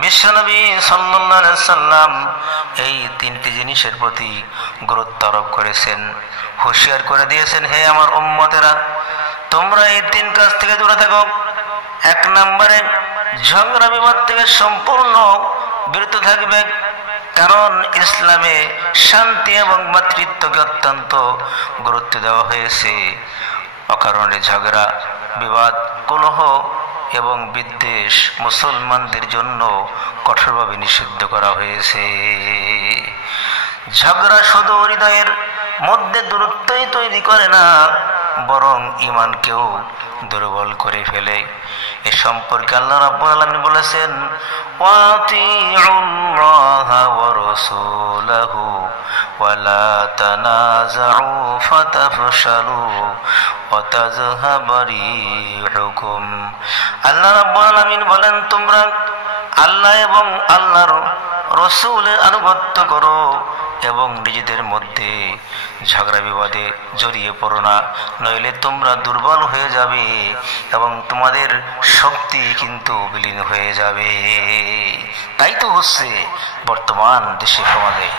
বিশ্বনবী সাল্লাল্লাহু আলাইহি ওয়াসাল্লাম এই তিনটি জিনিসের প্রতি গুরুত্ব আরোপ করেছেন, হুঁশিয়ার করে দিয়েছেন, হে আমার উম্মতেরা, তোমরা এই তিন কাজ থেকে দূরে থাকো। এক নম্বরে ঝগড়া বিবাদ থেকে সম্পূর্ণ বিরত থাকবে, কারণ ইসলামে শান্তি এবং ভ্রাতৃত্বকে অত্যন্ত গুরুত্ব দেওয়া হয়েছে। অকারণে ঝগড়া বিবাদ, কলহ এবং বিদ্বেষ মুসলমানদের জন্য কঠোরভাবে নিষিদ্ধ করা হয়েছে। ঝগড়া শুধু হৃদয়ের মধ্যে দূরত্বই তৈরি করে না, বরং ঈমানকেও দুর্বল করে ফেলে। এ সম্পর্কে আল্লাহ রাব্বুল আলামিন বলেছেন, ওয়াতিউল্লাহা ওয়া রাসূলাহু ওয়া লা তানাযাউ ফাতাফশালু ওয়া তাযহাবা রিহুকুম। আল্লাহ রাব্বুল আলামিন বলেন, তোমরা আল্লাহ এবং আল্লাহর রাসূলের আনুগত্য করো এবং নিজেদের মধ্যে ঝগড়া বিবাদে জড়িয়ে পড়ো না, নইলে তোমরা দুর্বল হয়ে যাবে এবং তোমাদের শক্তি কিন্তু বিলীন হয়ে যাবে। তাই তো হচ্ছে বর্তমান দেশে সমাজে।